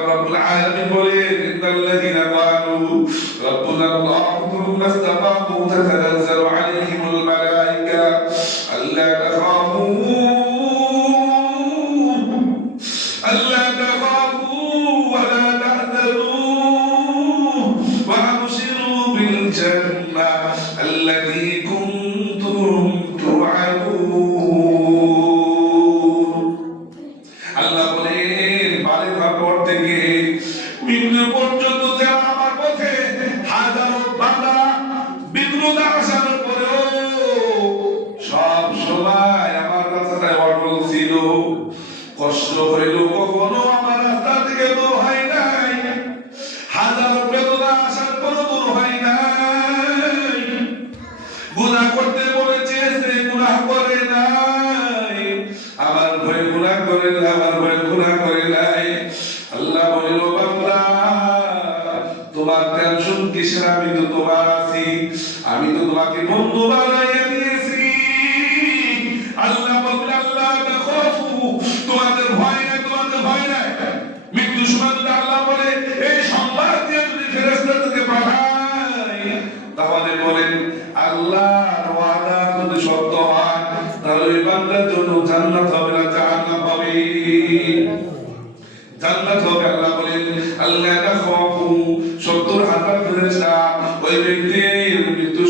رب العالمين قولين إن الذين قالوا ربنا الله ثم استقاموا تتنزل عليهم الملائكة ألا تخافوا ألا تخافوا ولا تحزنوا وأبشروا بالجنة التي كنتم পর থেকে মৃত্যু পর্যন্ত যারা আমার পথে হাজারো বান্দা বিঘ্নতা আসার পরেও সব সময় আমার রাস্তায় অটল ছিল। কষ্ট হইল কখনো আমার রাস্তা থেকে দূর হয় নাই। হাজারো বেদনা আসার পরও দূর হয় নাই। গুনাহ করতে বলেছে সে গুনাহ করে নাই। আমার ভয় গুনাহ করে না টেনশন কিসের আমি তো তোমার আছি। আমি তো তোমাকে বন্ধু বানাইয়া দিয়েছি। আল্লাহ বলবে, আল্লাহ তাখাফু তোমাদের ভয় নাই, তোমাদের ভয় নাই। মৃত্যু সময় আল্লাহ বলে এই সংবাদ দিয়ে যদি ফেরেশতাদেরকে পাঠায়, তাহলে বলেন আল্লাহর ওয়াদা যদি সত্য হয়, তাহলে ওই বান্দার জন্য জান্নাত হবে না, জাহান্নাম হবে। জান্নাত হবে আল্লাহ বলেন আল্লাহ তাখাফু সত্তর হাজার ফেরেশতা ওই ব্যক্তির মৃত্যু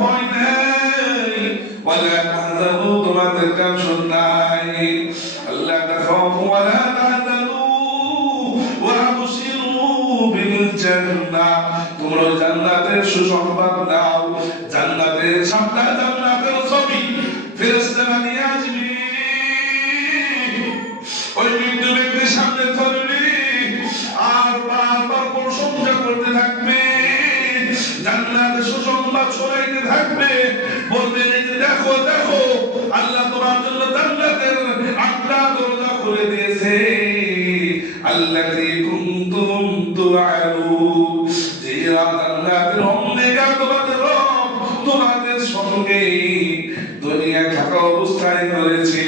ভয় নেই। আল্লাহ তাখাফু ওয়ালা তাহজানু ওয়া আবশিরু তোমরা জান্নাতের সুসংবাদ দাও। জান্নাতের সাতটা জান্নাতের জান্নাতের সুসংবাদ ছড়াইতে তোমাদের সঙ্গে দুনিয়া থাকা অবস্থায় করেছে